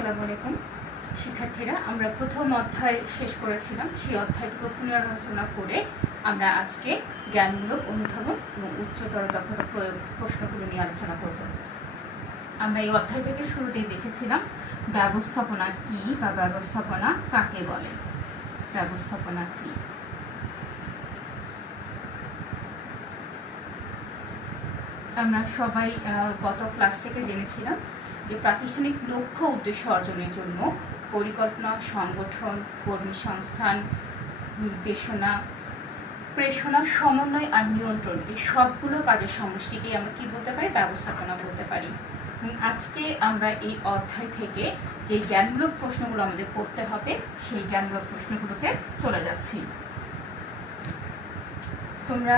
আসসালামু আলাইকুম শিক্ষার্থীরা, আমরা প্রথম অধ্যায় শেষ করেছিলাম। সেই অধ্যায়টুকু পুনরালোচনা করে আমরা আজকে জ্ঞানমূলক অনুধাবন এবং উচ্চতর দক্ষতা প্রয়োগ প্রশ্নগুলো নিয়ে আলোচনা করব। আমরা এই অধ্যায় থেকে শুরুতেই দেখেছিলাম ব্যবস্থাপনা কি বা ব্যবস্থাপনা কাকে বলে। ব্যবস্থাপনা কি? আমরা সবাই গত ক্লাস থেকে জেনেছিলাম যে প্রাতিষ্ঠানিক লক্ষ্য উদ্দেশ্য অর্জনের জন্য পরিকল্পনা, সংগঠন, কর্মী সংস্থান, নির্দেশনা, প্রেষণা, সমন্বয় আর নিয়ন্ত্রণ, এই সবগুলো কাজের সমষ্টিকেই আমরা কি বলতে পারি? ব্যবস্থাপনা বলতে পারি। আজকে আমরা এই অধ্যায় থেকে যে জ্ঞানমূলক প্রশ্নগুলো আমাদের পড়তে হবে সেই জ্ঞানমূলক প্রশ্নগুলোকে চলে যাচ্ছি। তোমরা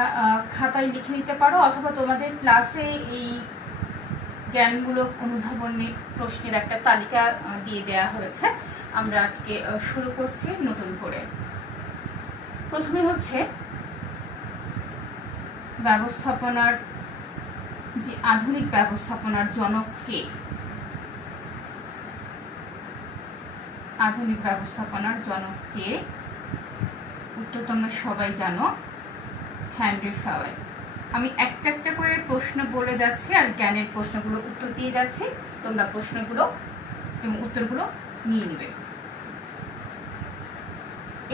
খাতায় লিখে নিতে পারো অথবা তোমাদের ক্লাসে এই জ্ঞানমূলক অনুধাবনের প্রশ্নের একটা তালিকা দিয়ে দেওয়া হয়েছে। আমরা আজকে শুরু করছি নতুন করে। প্রথমে হচ্ছে ব্যবস্থাপনার যে আধুনিক ব্যবস্থাপনার জনক কে? আধুনিক ব্যবস্থাপনার জনক কে? উত্তর তোমরা সবাই জানো, হেনরি ফেওয়েল। আমি একটা একটা করে প্রশ্ন বলে যাচ্ছি আর জ্ঞানের প্রশ্নগুলো উত্তর দিয়ে যাচ্ছি। তোমরা প্রশ্নগুলো এবং উত্তরগুলো নিয়ে নেবে।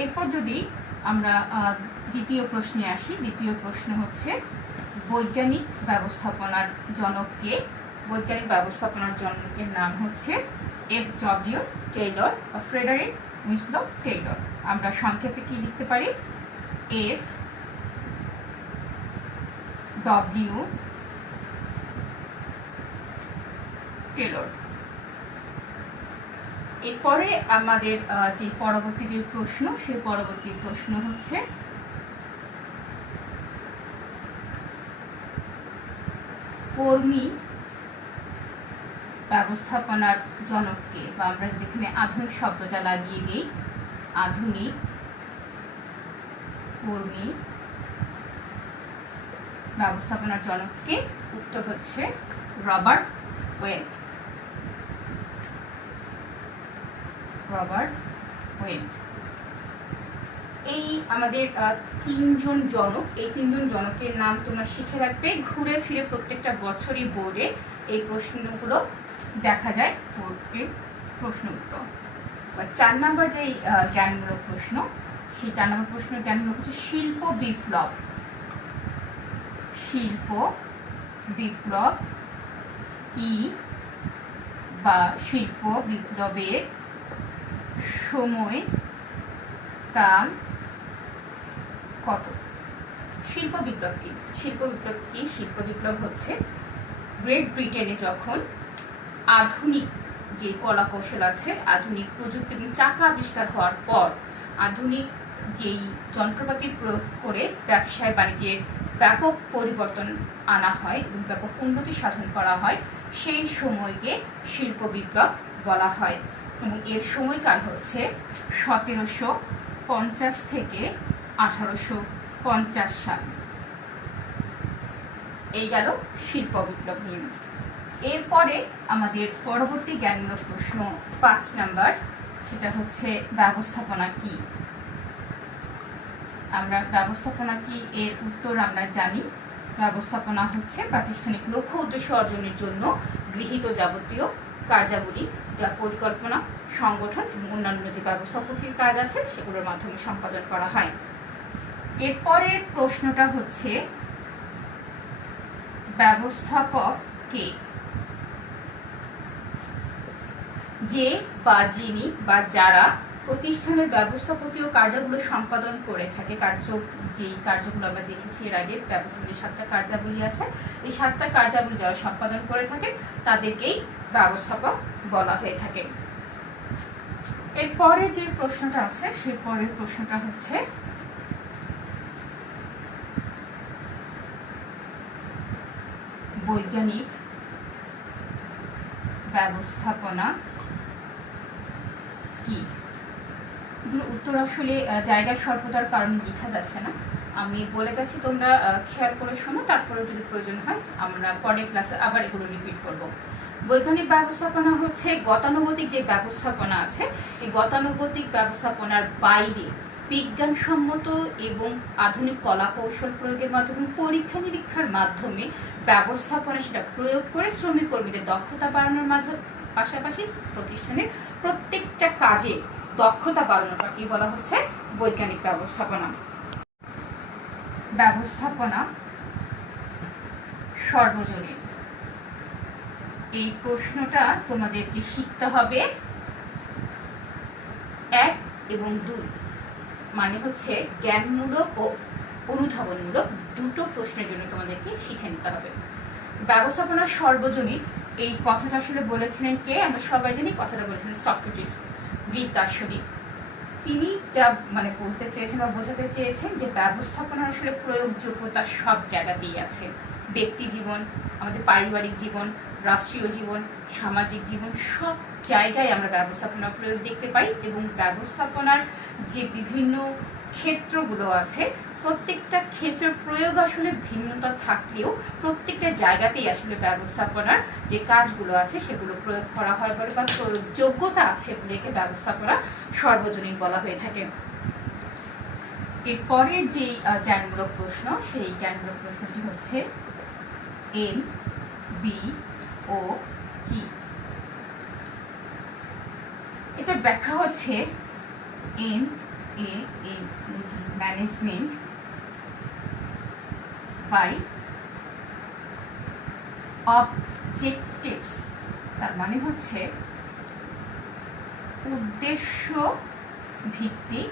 এরপর যদি আমরা দ্বিতীয় প্রশ্নে আসি, দ্বিতীয় প্রশ্ন হচ্ছে বৈজ্ঞানিক ব্যবস্থাপনার জনক কে? বৈজ্ঞানিক ব্যবস্থাপনার জনকের নাম হচ্ছে F.W. টেইলর বা ফ্রেডারিক উইনস্লো টেইলর। আমরা সংক্ষেপে কি লিখতে পারি? F.W. টেইলর। এরপরে আমাদের যে পরবর্তী যে প্রশ্ন, সেই পরবর্তী প্রশ্ন হচ্ছে কর্মী ব্যবস্থাপনার জনক কে? বা আমরা এখানে আধুনিক শব্দটা লাগিয়ে দিই, আধুনিক কর্মী ব্যবস্থাপনার জনক কে? উত্তর হচ্ছে রবার্ট ওয়েন। Robert when. এই আমাদের তিনজন জনক, এই তিনজন জনকের নাম তোমরা শিখে রাখবে। ঘুরে ফিরে প্রত্যেকটা বছরই বোর্ডে এই প্রশ্নগুলো দেখা যায়, প্রশ্নগুলো। 4 নম্বর যে জ্ঞানমূলক প্রশ্ন, সেই 4 নম্বর প্রশ্নের জ্ঞানমূলক হচ্ছে শিল্প বিপ্লব। শিল্প বিপ্লব কি বা শিল্প বিপ্লবের সময় কাল কত? শিল্প বিপ্লব কি? শিল্প বিপ্লব কি? শিল্প বিপ্লব হচ্ছে গ্রেট ব্রিটেনে যখন আধুনিক যে কলা কৌশল আছে, আধুনিক প্রযুক্তি এবং চাকা আবিষ্কার হওয়ার পর আধুনিক যেই যন্ত্রপাতি প্রয়োগ করে ব্যবসায় বাণিজ্যের ব্যাপক পরিবর্তন আনা হয় এবং ব্যাপক উন্নতি সাধন করা হয়, সেই সময়কে শিল্প বিপ্লব বলা হয়। এবং এর সময়কাল হচ্ছে 1750 থেকে 1850 সাল। এই গেল শিল্প বিপ্লব নিয়ে। এরপরে আমাদের পরবর্তী জ্ঞানমূলক প্রশ্ন 5 নাম্বার, সেটা হচ্ছে ব্যবস্থাপনা কি? আমরা ব্যবস্থাপনা কি এর উত্তর আমরা জানি। ব্যবস্থাপনা হচ্ছে প্রাতিষ্ঠানিক লক্ষ্য উদ্দেশ্য অর্জনের জন্য গৃহীত যাবতীয় কার্যাবলী, যা পরিকল্পনা, সংগঠন এবং অন্যান্য যে ব্যবস্থাপকের কাজ আছে সেগুলোর মাধ্যমে সম্পাদন করা হয়। এরপরের প্রশ্নটা হচ্ছে ব্যবস্থাপক কে? যে বা যিনি বা যারা প্রতিষ্ঠানের ব্যবস্থাপকীয় কার্যগুলো সম্পাদন করে থাকে। যেই কার্যগুলো আমরা দেখেছি এর আগে, ব্যবস্থাপনার 7টা কার্যাবলী আছে, এই 7টা কার্যাবলী যারা সম্পাদন করে থাকে তাদেরকেই ব্যবস্থাপক বলা হয়ে থাকে। এরপরে যে প্রশ্নটা আছে সেই পরের প্রশ্নটা হচ্ছে বৈজ্ঞানিক ব্যবস্থাপনা কি? উত্তর আসলে জায়গার স্বল্পতার কারণে লেখা যাচ্ছে না, আমি বলে যাচ্ছি, তোমরা খেয়াল করে শোনো, তারপরে যদি প্রয়োজন হয় আমরা পরের ক্লাসে আবার এগুলো রিপিট করব। বৈজ্ঞানিক ব্যবস্থাপনা হচ্ছে গতানুগতিক যে ব্যবস্থাপনা আছে, এই গতানুগতিক ব্যবস্থাপনার বাইরে বিজ্ঞানসম্মত এবং আধুনিক কলা কৌশল প্রয়োগের মাধ্যমে পরীক্ষা নিরীক্ষার মাধ্যমে ব্যবস্থাপনা সেটা প্রয়োগ করে শ্রমিক কর্মীদের দক্ষতা বাড়ানোর মাঝে পাশাপাশি প্রতিষ্ঠানের প্রত্যেকটা কাজে দক্ষতা বাড়ানোটাকে বলা হচ্ছে বৈজ্ঞানিক ব্যবস্থাপনা। ব্যবস্থাপনা সর্বজনীন, এই প্রশ্নটা তোমাদেরকে শিখতে হবে 1 এবং 2, মানে হচ্ছে জ্ঞানমূলক ও অনুধাবনমূলক দুটো প্রশ্নের জন্য তোমাদেরকে শিখে নিতে হবে। ব্যবস্থাপনা সর্বজনীন এই কথাটা আসলে বলেছিলেন কে? আমরা সবাই জানি কথাটা বলেছিলেন সক্রেটিস, গ্রিক দার্শনিক। তিনি যা মানে বলতে চেয়েছেন বা বোঝাতে চেয়েছেন যে ব্যবস্থাপনার আসলে প্রয়োগযোগ্যতা সব জায়গাতেই আছে। ব্যক্তি জীবন, আমাদের পারিবারিক জীবন, রাষ্ট্রীয় জীবন, সামাজিক জীবন, সব জায়গায় আমরা ব্যবস্থাপনার প্রয়োগ দেখতে পাই। এবং ব্যবস্থাপনার যে বিভিন্ন ক্ষেত্রগুলো আছে, প্রত্যেকটা ক্ষেত্রের প্রয়োগ আসলে ভিন্নতা থাকলেও প্রত্যেকটা জায়গাতেই আসলে ব্যবস্থাপনার যে কাজগুলো আছে সেগুলো প্রয়োগ করা হয় বলে বা যোগ্যতা আছে বলে একে ব্যবস্থাপনা সর্বজনীন বলা হয়ে থাকে। এরপরের যে জ্ঞানমূলক প্রশ্ন, সেই জ্ঞানমূলক প্রশ্নটি হচ্ছে MBO কি? এটা ব্যাখ্যা হচ্ছে ম্যানেজমেন্ট বাই অবজেক্টিভস। তার মানে হচ্ছে উদ্দেশ্য ভিত্তিক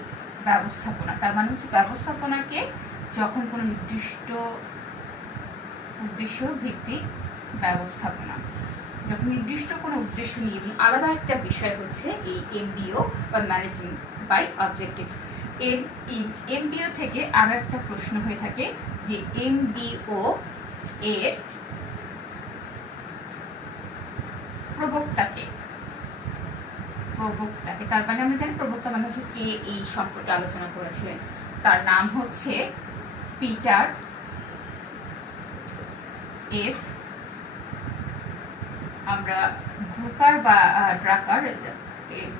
ব্যবস্থাপনা। তার মানে হচ্ছে ব্যবস্থাপনাকে যখন কোনো নির্দিষ্ট উদ্দেশ্য ভিত্তিক ব্যবস্থাপনা, যখন নির্দিষ্ট কোনো উদ্দেশ্য নিয়ে, এবং আলাদা একটা বিষয় হচ্ছে এই MBO বা ম্যানেজমেন্ট বাই অবজেক্টিভস। এর MBO থেকে আরো একটা প্রশ্ন হয়ে থাকে যে MBO এর প্রবক্তাকে, তার মানে আমরা জানি প্রবক্তা মানে হচ্ছে কে এই সম্পর্কে আলোচনা করেছিলেন। তার নাম হচ্ছে পিটার এফ, আমরা ড্রুকার বা ড্রাকার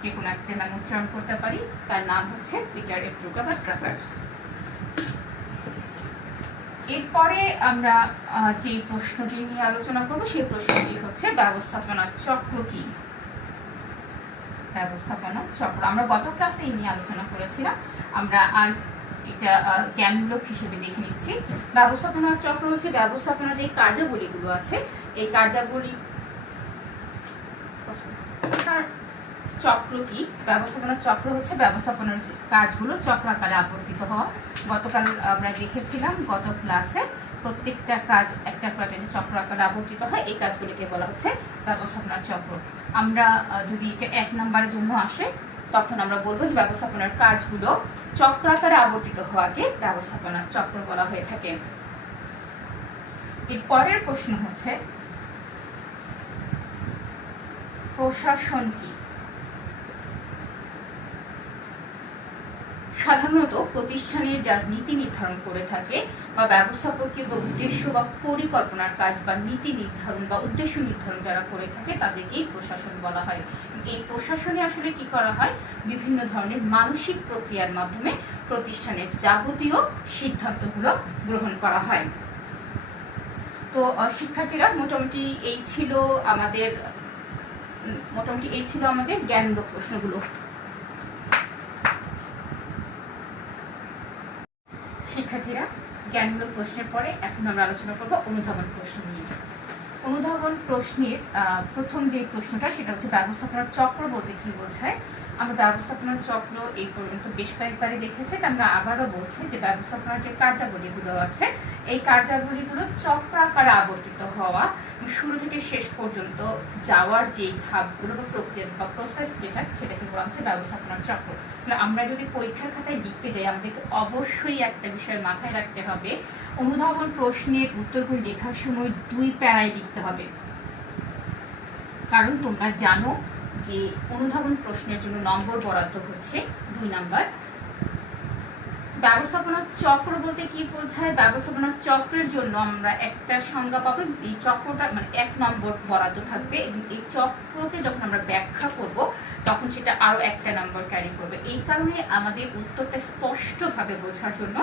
যে কোনো একটা নাম উচ্চারণ করতে পারি। তার নাম হচ্ছে পিটার এফ ড্রুকার বা ড্রাকার। এরপরে আমরা যে প্রশ্নটি নিয়ে আলোচনা করব সেই প্রশ্নটি হচ্ছে ব্যবস্থাপনা চক্র কি? ব্যবস্থাপনা চক্র আমরা গত ক্লাসে এই নিয়ে আলোচনা করেছিলাম, আমরা আর এটা জ্ঞানমূলক হিসেবে দেখে নিচ্ছি। ব্যবস্থাপনা চক্র হচ্ছে ব্যবস্থাপনার যে কার্যাবলীগুলো আছে, এই কার্যাবলী চক্র কি? ব্যবস্থাপনার চক্র হচ্ছে ব্যবস্থাপনার কাজগুলো চক্রাকারে আবর্তিত হওয়া। গতকাল আমরা দেখেছিলাম গত ক্লাসে প্রত্যেকটা কাজ একটা করে চক্র আকারে আবর্তিত হয়, এই কাজগুলিকে বলা হচ্ছে ব্যবস্থাপনার চক্র। আমরা যদি এটা 1 নম্বরের জন্য আসে তখন আমরা বলবো যে ব্যবস্থাপনার কাজগুলো চক্রাকারে আবর্তিত হওয়াকে ব্যবস্থাপনার চক্র বলা হয়ে থাকে। এর পরের প্রশ্ন হচ্ছে প্রশাসন কি? সাধারণত প্রতিষ্ঠানের যারা নীতি নির্ধারণ করে থাকে বা ব্যবস্থাপকীয় বা উদ্দেশ্য বা পরিকল্পনার কাজ বা নীতি নির্ধারণ বা উদ্দেশ্য নির্ধারণ যারা করে থাকে তাদেরকেই প্রশাসন বলা হয়। এই প্রশাসনে আসলে কি করা হয়? বিভিন্ন ধরনের মানসিক প্রক্রিয়ার মাধ্যমে প্রতিষ্ঠানের যাবতীয় সিদ্ধান্তগুলো গ্রহণ করা হয়। তো শিক্ষার্থীরা মোটামুটি এই ছিল আমাদের জ্ঞানমূলক প্রশ্নগুলো। শিক্ষার্থীরা জ্ঞানমূলক প্রশ্নের পরে এখন আমরা আলোচনা করব অনুধাবন প্রশ্ন নিয়ে। অনুধাবন প্রশ্নের প্রথম যে প্রশ্নটা সেটা হচ্ছে ব্যবস্থাপনার চক্র বলতে কি বোঝায়। আমরা ব্যবস্থাপনার চক্র এই পর্যন্ত বেশ কয়েকবারই দেখেছি, আমরা আবারও বলছি যে ব্যবস্থাপনার যে কার্যাবলীগুলো আছে এই কার্যাবলীগুলো চক্রাকারে আবর্তিত হওয়া, শুরু থেকে শেষ পর্যন্ত যাওয়ার যে ধাপগুলো বা প্রক্রিয়া বা প্রসেস যেটা সেটাকে বলা হচ্ছে ব্যবস্থাপনার চক্র। আমরা যদি পরীক্ষার খাতায় লিখতে যাই আমাদেরকে অবশ্যই একটা বিষয় মাথায় রাখতে হবে, অনুধাবন প্রশ্নের উত্তরগুলো লেখার সময় 2 প্যারায় লিখতে হবে। কারণ তোমরা জানো যে অনুধাবন প্রশ্নের জন্য নম্বর বরাদ্দ হচ্ছে 2 নাম্বার। ব্যবস্থাপনা চক্র বলতে কি বোঝায়? ব্যবস্থাপনা চক্রের জন্য আমরা একটা সংজ্ঞা পাবো। এই চক্রটা মানে 1 নম্বর বরাদ্দ থাকবে এবং এই চক্রকে যখন আমরা ব্যাখ্যা করব তখন সেটা আরো একটা নম্বর ক্যারি করবে। এই কারণে আমাদের উত্তরটা স্পষ্টভাবে বোঝার জন্য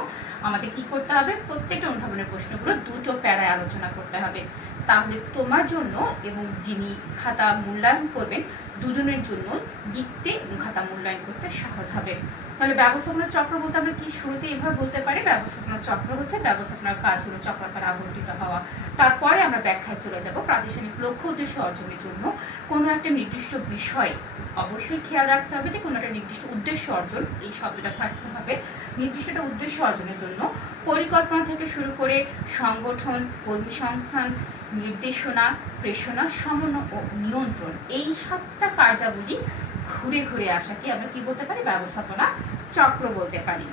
আমাদের কি করতে হবে, প্রত্যেকটা অনুধাবনের প্রশ্নগুলো দুটো প্যারায় আলোচনা করতে হবে। তাহলে তোমার জন্য এবং যিনি খাতা মূল্যায়ন করবেন দুজনের জন্য লিখতে এবং খাতা মূল্যায়ন করতে সহজ হবে। তাহলে ব্যবস্থাপনা চক্র বলতে আমরা কি শুরুতে এভাবে বলতে পারি, ব্যবস্থাপনা চক্র হচ্ছে ব্যবস্থাপনার কাজ হলো চক্রাকার আবর্তিত হওয়া। তারপরে আমরা ব্যাখ্যায় চলে যাব। প্রাতিষ্ঠানিক লক্ষ্য উদ্দেশ্য অর্জনের জন্য কোনো একটা নির্দিষ্ট বিষয় অবশ্যই খেয়াল রাখতে হবে যে কোনো একটা নির্দিষ্ট উদ্দেশ্য অর্জন, এই শব্দটা থাকতে হবে। নির্দিষ্ট একটা উদ্দেশ্য অর্জনের জন্য পরিকল্পনা থেকে শুরু করে সংগঠন, কর্মী সংস্থান, নির্দেশনা, প্রেষণা, সমন্বয় ও নিয়ন্ত্রণ, এই 7টা কার্যাবলী ঘুরে ঘুরে আসাকে আমরা কি বলতে পারি, ব্যবস্থাপনা চক্র বলতে পারি।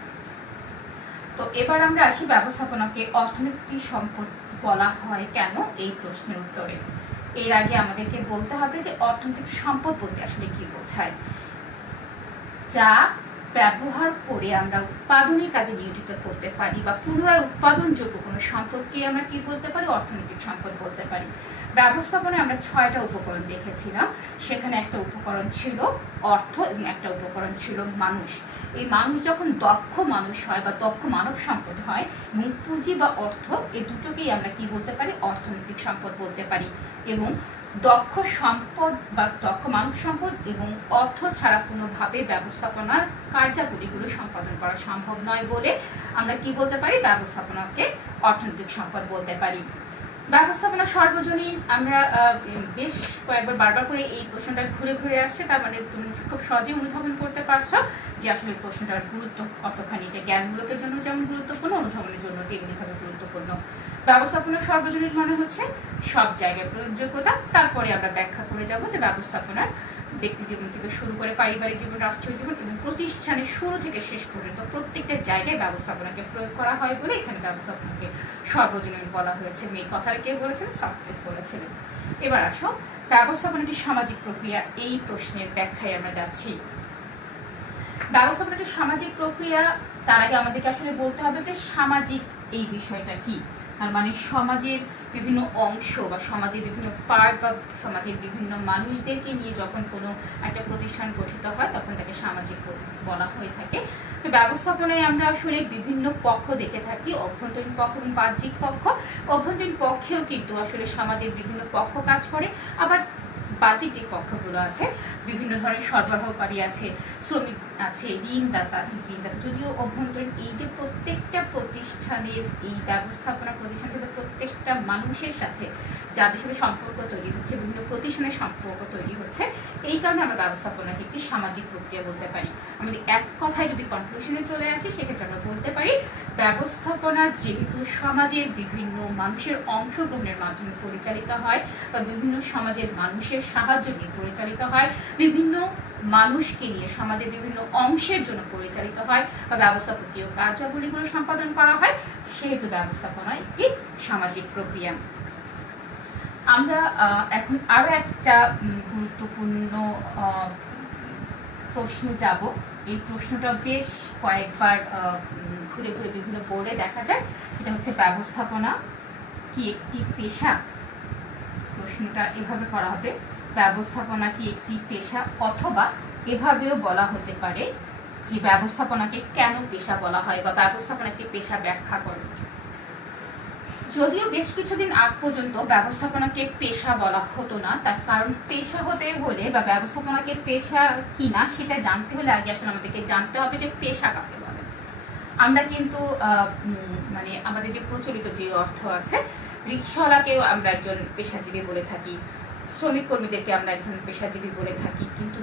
তো এবার আমরা আসি ব্যবস্থাপনাকে অর্থনৈতিক সম্পদ বলা হয় কেন, এই প্রশ্নের উত্তরে। এর আগে আমাদেরকে বলতে হবে যে অর্থনৈতিক সম্পদ বলতে আসলে কি বোঝায়। যা ব্যবহার করে আমরা উৎপাদনের কাজে নিয়োজিত করতে পারি বা পুনরায় উৎপাদনযোগ্য কোনো সম্পদকে আমরা কি বলতে পারি, অর্থনৈতিক সম্পদ বলতে পারি। ব্যবস্থাপনায় আমরা 6টা উপকরণ দেখেছিলাম। সেখানে একটা উপকরণ ছিল অর্থ এবং একটা উপকরণ ছিল মানুষ। এই মানুষ যখন দক্ষ মানুষ হয় বা দক্ষ মানব সম্পদ হয় এবং পুঁজি বা অর্থ, এই দুটোকেই আমরা কি বলতে পারি, অর্থনৈতিক সম্পদ বলতে পারি। এবং দক্ষ সম্পদ বা দক্ষ মানব সম্পদ এবং অর্থ ছাড়া কোনোভাবে ব্যবস্থাপনার কার্যাবলীগুলো সম্পাদন করা সম্ভব নয় বলে আমরা কি বলতে পারি, ব্যবস্থাপনাকে অর্থনৈতিক সম্পদ বলতে পারি। ব্যবস্থাপনা সর্বজনীন, আমরা বেশ কয়েকবার বারবার করে এই প্রশ্নটা ঘুরে ঘুরে আসছে, তার মানে তুমি খুব সহজে অনুধাবন করতে পারছো যে আসলে প্রশ্নটার গুরুত্ব কতখানি। এটা জ্ঞানমূলকের জন্য যেমন গুরুত্বপূর্ণ, অনুধাবনের জন্য তেমনিভাবে গুরুত্বপূর্ণ। ব্যবস্থাপনা সর্বজনীন মানে হচ্ছে সব জায়গায় প্রয়োগযোগ্যতা। তারপরে আমরা ব্যাখ্যা করে যাব যে ব্যবস্থাপনার ব্যক্তি জীবন থেকে শুরু করে পারিবারিক জীবন, রাষ্ট্রীয় জীবন এবং প্রতিষ্ঠানের শুরু থেকে শেষ পর্যন্ত প্রত্যেকটা জায়গায় ব্যবস্থাপনাকে প্রয়োগ করা হয় বলে এখানে ব্যবস্থাপনাকে সর্বজনীন বলা হয়েছে। এই কথাটা কে বলেছিলেন, সক্রেটিস বলেছিলেন। এবার আসো ব্যবস্থাপনা একটি সামাজিক প্রক্রিয়া, এই প্রশ্নের ব্যাখ্যায় আমরা যাচ্ছি। ব্যবস্থাপনা একটি সামাজিক প্রক্রিয়া, তার আগে আমাদেরকে আসলে বলতে হবে যে সামাজিক এই বিষয়টা কি। তার মানে সমাজের বিভিন্ন অংশ বা সমাজের বিভিন্ন পার্ট বা সমাজের বিভিন্ন মানুষদেরকে নিয়ে যখন কোনো একটা প্রতিষ্ঠান গঠিত হয় তখন তাকে সামাজিক বলা হয়ে থাকে। তো ব্যবস্থাপনায় আমরা আসলে বিভিন্ন পক্ষ দেখে থাকি, অভ্যন্তরীণ পক্ষ এবং বাহ্যিক পক্ষ। অভ্যন্তরীণ পক্ষেও কিন্তু আসলে সমাজের বিভিন্ন পক্ষ কাজ করে, আবার বাহ্যিক যে পক্ষগুলো আছে বিভিন্ন ধরনের সরবরাহকারী আছে, শ্রমিক আছে, ঋণদাতা আছে। ঋণদাতা যদিও অভ্যন্তরীণ, এই যে প্রত্যেকটা প্রতিষ্ঠানের এই ব্যবস্থাপনা প্রতিষ্ঠান কিন্তু প্রত্যেকটা মানুষের সাথে যাদের সাথে সম্পর্ক তৈরি হচ্ছে, বিভিন্ন প্রতিষ্ঠানের সম্পর্ক তৈরি হচ্ছে, এই কারণে আমরা ব্যবস্থাপনাকে একটি সামাজিক প্রক্রিয়া বলতে পারি। আমাদের এক কথায় যদি কনক্লুশনে চলে আসি সেক্ষেত্রে আমরা বলতে পারি ব্যবস্থাপনা যেহেতু সমাজের বিভিন্ন মানুষের অংশগ্রহণের মাধ্যমে পরিচালিত হয় বা বিভিন্ন সমাজের মানুষের সাহায্য নিয়ে পরিচালিত হয়, বিভিন্ন মানুষকে নিয়ে সমাজের বিভিন্ন অংশের জন্য পরিচালিত হয় বা ব্যবস্থাপকীয় কার্যাবলীগুলো সম্পাদন করা হয়, সেহেতু ব্যবস্থাপনা একটি সামাজিক প্রক্রিয়া। আমরা এখন আরো একটা গুরুত্বপূর্ণ প্রশ্নে যাব। এই প্রশ্নটা বেশ কয়েকবার ঘুরে ঘুরে বিভিন্ন বোর্ডে দেখা যায়। এটা হচ্ছে ব্যবস্থাপনা কি একটি পেশা? প্রশ্নটা এভাবে করা হবে, ব্যবস্থাপনা কি একটি পেশা? অথবা এভাবেও বলা হতে পারে যে ব্যবস্থাপনাকে কেন পেশা বলা হয় বা ব্যবস্থাপনা একটি পেশা ব্যাখ্যা করে। যদিও বেশ কিছুদিন আগ পর্যন্ত ব্যবস্থাপনাকে পেশা বলা হতো না, তার কারণ পেশা হতে হলে বা ব্যবস্থাপনাকে পেশা কিনা সেটা জানতে হলে আগে আসলে আমাদেরকে জানতে হবে যে পেশা কাকে বলে। আমরা কিন্তু মানে আমাদের যে প্রচলিত যে অর্থ আছে, রিক্সাওয়ালাকেও আমরা একজন পেশাজীবী বলে থাকি, শ্রমিক কর্মীদেরকে আমরা একজন পেশাজীবী বলে থাকি, কিন্তু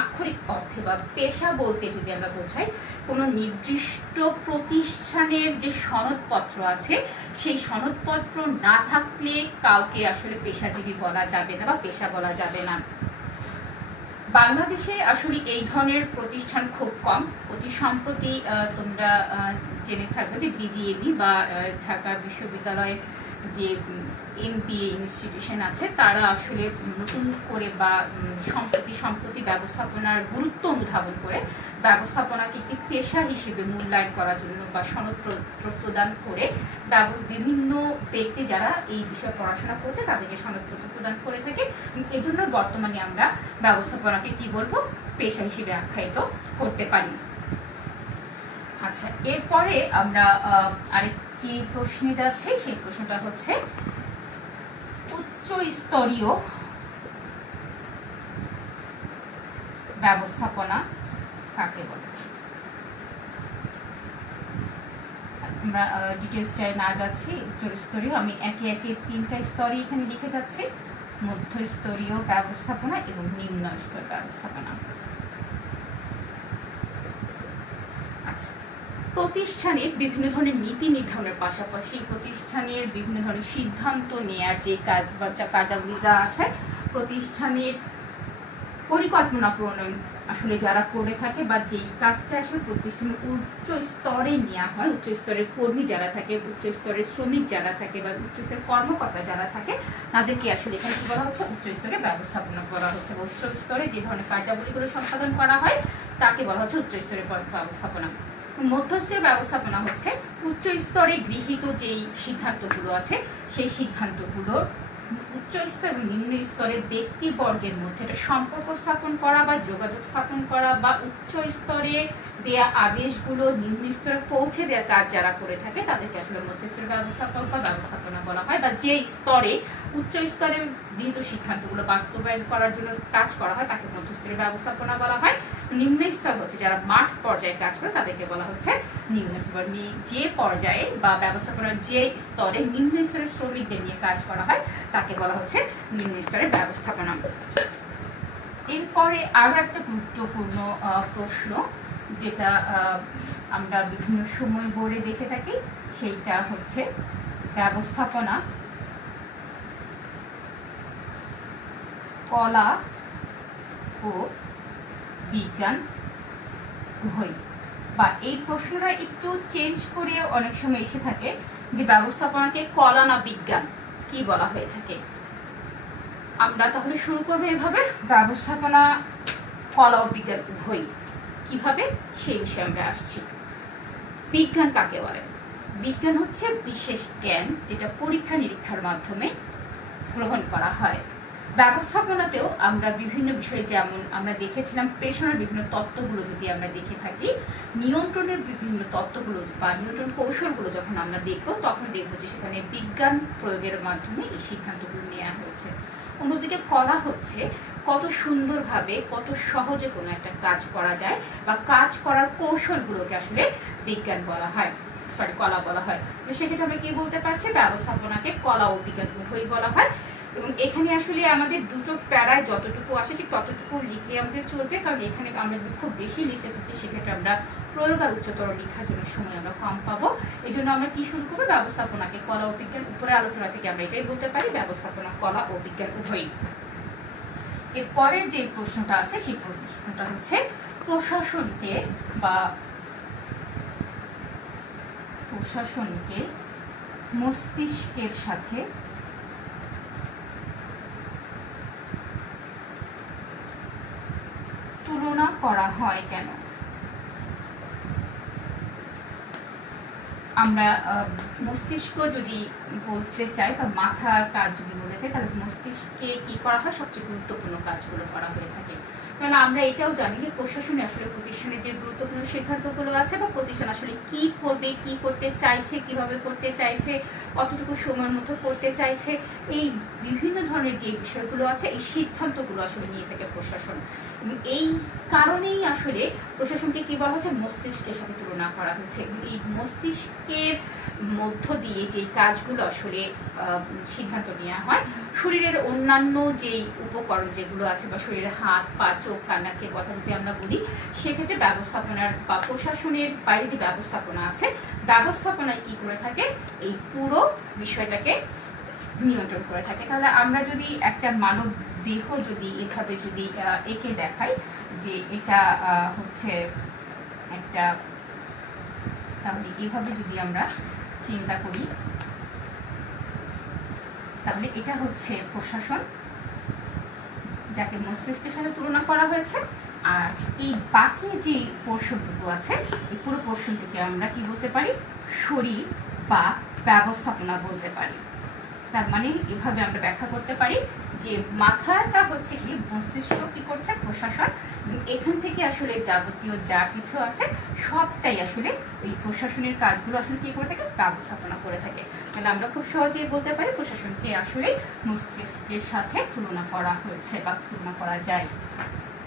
আক্ষরিক অর্থে বা পেশা বলতে যদি আমরা বোঝাই কোনো নির্দিষ্ট প্রতিষ্ঠানের যে সনদপত্র আছে সেই সনদপত্র না থাকলে কাউকে আসলে পেশাজীবী বলা যাবে না বা পেশা বলা যাবে না। বাংলাদেশে আসলে এই ধরনের প্রতিষ্ঠান খুব কম। অতি সম্প্রতি তোমরা জেনে থাকবে যে বিজিএবি বা ঢাকা বিশ্ববিদ্যালয়ের যে MBA ইনস্টিটিউশন আছে তারা আসলে নতুন করে বা সম্প্রতি ব্যবস্থাপনার গুরুত্ব অনুধাবন করে ব্যবস্থাপনাকে একটি পেশা হিসেবে মূল্যায়ন করার জন্য বা সনদপত্র প্রদান করে বিভিন্ন ব্যক্তি যারা এই বিষয়ে পড়াশোনা করছে তাদেরকে সনদপত্র প্রদান করে থাকে। এজন্য বর্তমানে আমরা ব্যবস্থাপনাকে কি বলবো, পেশা হিসেবে আখ্যায়িত করতে পারি। আচ্ছা, এরপরে আমরা আরেকটি প্রশ্নে যাচ্ছি। সেই প্রশ্নটা হচ্ছে উচ্চ স্তরীয় ব্যবস্থাপনা কাকে বলে? আমরা ডিটেলসটায় না যাচ্ছি। উচ্চ স্তরীয় আমি একে একে 3টা স্তরই এখানে লিখে যাচ্ছি: মধ্যস্তরীয় ব্যবস্থাপনা এবং নিম্ন স্তর ব্যবস্থাপনা। আচ্ছা, প্রতিষ্ঠানের বিভিন্ন ধরনের নীতি নির্ধারণের পাশাপাশি প্রতিষ্ঠানের বিভিন্ন ধরনের সিদ্ধান্ত নেয়ার যে কাজ বা কার্যাবলী যা আছে, প্রতিষ্ঠানের পরিকল্পনা প্রণয়ন আসলে যারা করে থাকে বা যেই কাজটা আসলে প্রতিষ্ঠানের উচ্চ স্তরে নেওয়া হয়, উচ্চ স্তরের কর্মী যারা থাকে, উচ্চ স্তরের শ্রমিক যারা থাকে বা উচ্চ স্তরের কর্মকর্তা যারা থাকে, তাদেরকে আসলে এখানে কি বলা হচ্ছে, উচ্চ স্তরে ব্যবস্থাপনা করা হচ্ছে। উচ্চ স্তরে যে ধরনের কার্যাবলীগুলো সম্পাদন করা হয় তাকে বলা হচ্ছে উচ্চ স্তরের ব্যবস্থাপনা। মধ্যস্তরের ব্যবস্থাপনা হচ্ছে উচ্চ স্তরে গৃহীত যেই সিদ্ধান্তগুলো আছে সেই সিদ্ধান্তগুলোর উচ্চ স্তর এবং নিম্ন স্তরের ব্যক্তিবর্গের মধ্যে একটা সম্পর্ক স্থাপন করা বা যোগাযোগ স্থাপন করা বা উচ্চ স্তরে দেয়া আদেশগুলো নিম্ন স্তরে পৌঁছে দেওয়ার কাজ যারা করে থাকে তাদেরকে আসলে মধ্যস্তরের ব্যবস্থাপক বা ব্যবস্থাপনা বলা হয়। বা যে স্তরে উচ্চ স্তরে গৃহীত সিদ্ধান্তগুলো বাস্তবায়ন করার জন্য কাজ করা হয় তাকে মধ্যস্তরের ব্যবস্থাপনা বলা হয়। নিম্ন স্তর হচ্ছে যারা মাঠ পর্যায়ে কাজ করে তাদেরকে বলা হচ্ছে নিম্ন স্তর। যে পর্যায়ে বা ব্যবস্থাপনার যে স্তরে নিম্ন স্তরের শ্রমিকদের নিয়ে কাজ করা হয় তাকে বলা হচ্ছে নিম্ন স্তরের ব্যবস্থাপনা। এরপরে আরো একটা গুরুত্বপূর্ণ প্রশ্ন যেটা আমরা বিভিন্ন সময় বোর্ডে দেখে থাকি, সেইটা হচ্ছে ব্যবস্থাপনা কলা ও বিজ্ঞান উভয়। বা এই প্রশ্নটা একটু চেঞ্জ করে অনেক সময় এসে থাকে যে ব্যবস্থাপনাকে কলা না বিজ্ঞান কি বলা হয়ে থাকে। আমরা তাহলে শুরু করবো এভাবে, ব্যবস্থাপনা কলা ও বিজ্ঞান উভয়। কিভাবে সেই বিষয়ে আমরা আসছি। বিজ্ঞান কাকে বলে? বিজ্ঞান হচ্ছে বিশেষ জ্ঞান যেটা পরীক্ষা নিরীক্ষার মাধ্যমে গ্রহণ করা হয়। ব্যবস্থাপনাতেও আমরা বিভিন্ন বিষয়ে, যেমন আমরা দেখেছিলাম পেশার বিভিন্ন তত্ত্বগুলো যদি আমরা দেখে থাকি, নিয়ন্ত্রণের বিভিন্ন তত্ত্বগুলো বা নিয়ন্ত্রণ কৌশলগুলো যখন আমরা দেখবো তখন দেখবো যে সেখানে বিজ্ঞান প্রয়োগের মাধ্যমে এই সিদ্ধান্তগুলো নেওয়া হয়েছে। অন্যদিকে কলা হচ্ছে কত সুন্দরভাবে কত সহজে কোনো একটা কাজ করা যায় বা কাজ করার কৌশলগুলোকে আসলে বিজ্ঞান বলা হয়, কলা বলা হয়। তো সেক্ষেত্রে আমরা কি বলতে পারছি, ব্যবস্থাপনাকে কলা ও বিজ্ঞান উভয় বলা হয়। এবং এখানে আসলে আমাদের দুটো প্যারায় যতটুকু আসে ঠিক ততটুকু লিখে আমাদের চলবে, কারণ এখানে আমরা যদি খুব বেশি লিখতে থাকি সেক্ষেত্রে আমরা প্রয়োগ আর উচ্চতর লেখার জন্য সময় আমরা কম পাবো। এই জন্য আমরা কি শুরু করবো, ব্যবস্থাপনাকে কলা ও বিজ্ঞান, উপরে আলোচনা থেকে আমরা এটাই বলতে পারি ব্যবস্থাপনা কলা ও বিজ্ঞান উভয়। এর পরের যে প্রশ্নটা আছে সেই প্রশ্নটা হচ্ছে প্রশাসনকে মস্তিষ্কের সাথে তুলনা করা হয় কেন? আমরা মস্তিষ্ক যদি বলতে চাই বা মাথার কাজ যদি বলতে চাই তাহলে মস্তিষ্কে কি করা হয়, সবচেয়ে গুরুত্বপূর্ণ কাজগুলো করা হয়ে থাকে। কারণ আমরা এটাও জানি যে প্রশাসনে আসলে প্রতিষ্ঠানের যে গুরুত্বপূর্ণ সিদ্ধান্তগুলো আছে বা প্রতিষ্ঠান আসলে কি করবে, কি করতে চাইছে, কিভাবে করতে চাইছে, কতটুকু সময়ের মধ্যে করতে চাইছে, এই বিভিন্ন ধরনের যে বিষয়গুলো আছে এই সিদ্ধান্তগুলো আসলে নিয়ে থাকে প্রশাসন। এই কারণেই আসলে প্রশাসনকে কি বলা হচ্ছে, মস্তিষ্কের সাথে তুলনা করা হয়েছে। এই মস্তিষ্কের মধ্য দিয়ে যে কাজগুলো আসলে সিদ্ধান্ত নেওয়া হয়, শরীরের অন্যান্য যেই উপকরণ যেগুলো আছে বা শরীরের হাত পা চোখ কান্নাকে কথা যদি আমরা বলি, সেক্ষেত্রে ব্যবস্থাপনার বা প্রশাসনের বাইরে যে ব্যবস্থাপনা আছে, ব্যবস্থাপনায় কি করে থাকে, এই পুরো বিষয়টাকে নিয়ন্ত্রণ করে থাকে। তাহলে আমরা যদি একটা মানব দেহ যদি এভাবে যদি একে দেখাই যে এটা হচ্ছে একটা, তাহলে এভাবে যদি আমরা চিন্তা করি তাহলে এটা হচ্ছে প্রশাসন, যাকে মস্তিষ্কের সাথে তুলনা করা হয়েছে। আর এই বাকি যে পোর্শনটুকু আছে, এই পুরো পোর্শনটুকে আমরা কি বলতে পারি? শরীর বা ব্যবস্থাপনা বলতে পারি। তার মানে এভাবে আমরা ব্যাখ্যা করতে পারি যে মাথাটা হচ্ছে কি, মস্তিষ্ক কি করছে? প্রশাসন। এখান থেকে আসলে যাবতীয় যা কিছু আছে সবটাই আসলে এই প্রশাসনের কাজগুলো আসলে কি করে থাকে? ব্যবস্থাপনা করে থাকে। তাহলে আমরা খুব সহজেই বলতে পারি প্রশাসনকে আসলে মস্তিষ্কের সাথে তুলনা করা হয়েছে বা তুলনা করা যায়।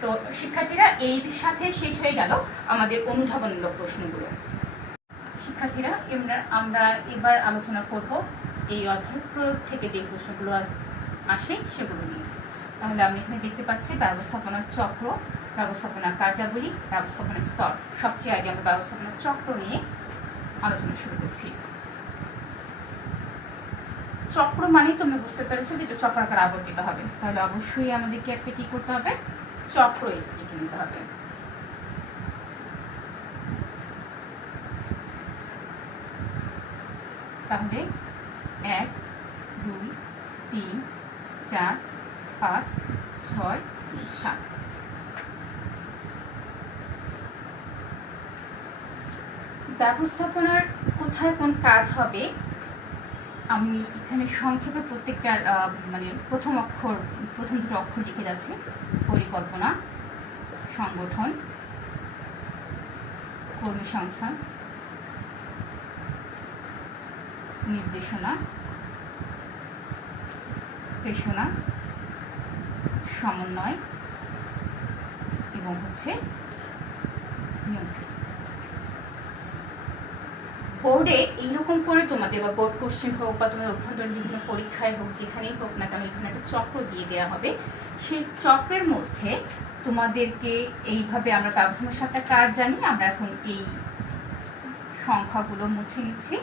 তো শিক্ষার্থীরা, এর সাথে শেষ হয়ে গেল আমাদের অনুধাবনমূলক প্রশ্নগুলো। শিক্ষার্থীরা, আমরা এবার আলোচনা করব এই অধ্যায় প্রয়োগ থেকে যে প্রশ্নগুলো আসে সেগুলো নিয়ে। তাহলে আমি এখানে দেখতে পাচ্ছি ব্যবস্থাপনা চক্র, ব্যবস্থাপনা কার্যাবলী, ব্যবস্থাপনা স্তর। সবচেয়ে আগে আমরা ব্যবস্থাপনা চক্র নিয়ে আলোচনা শুরু করছি। চক্র মানে তোমরা বুঝতে পেরেছো যেটা চক্রাকার আবর্তিত হবে। তাহলে অবশ্যই আমাদেরকে একটা কি করতে হবে? চক্র এঁকে নিতে হবে। তাহলে 1 2 3 4 5 6 7। ব্যবস্থাপনার কোথায় কোন কাজ হবে আমি এখানে সংক্ষেপে প্রত্যেকটার মানে প্রথম দুটো অক্ষর লিখে যাচ্ছি। পরিকল্পনা, সংগঠন, কর্মসংস্থান, নির্দেশনা, প্রেষণা, সমন্বয় এবং হচ্ছে নিয়ন্ত্রণ। বোর্ডে এইরকম করে তোমাদের বা বোর্ড কোশ্চেন হোক বা তোমার অভ্যন্তরীণ বিভিন্ন পরীক্ষায় হোক, যেখানেই হোক না কেন, এই ধরনের একটা চক্র দিয়ে দেওয়া হবে। সেই চক্রের মধ্যে তোমাদেরকে এইভাবে আমরা ব্যবস্থাপনার সাথে কাজ জানি। আমরা এখন এই সংখ্যাগুলো মুছে নিচ্ছি,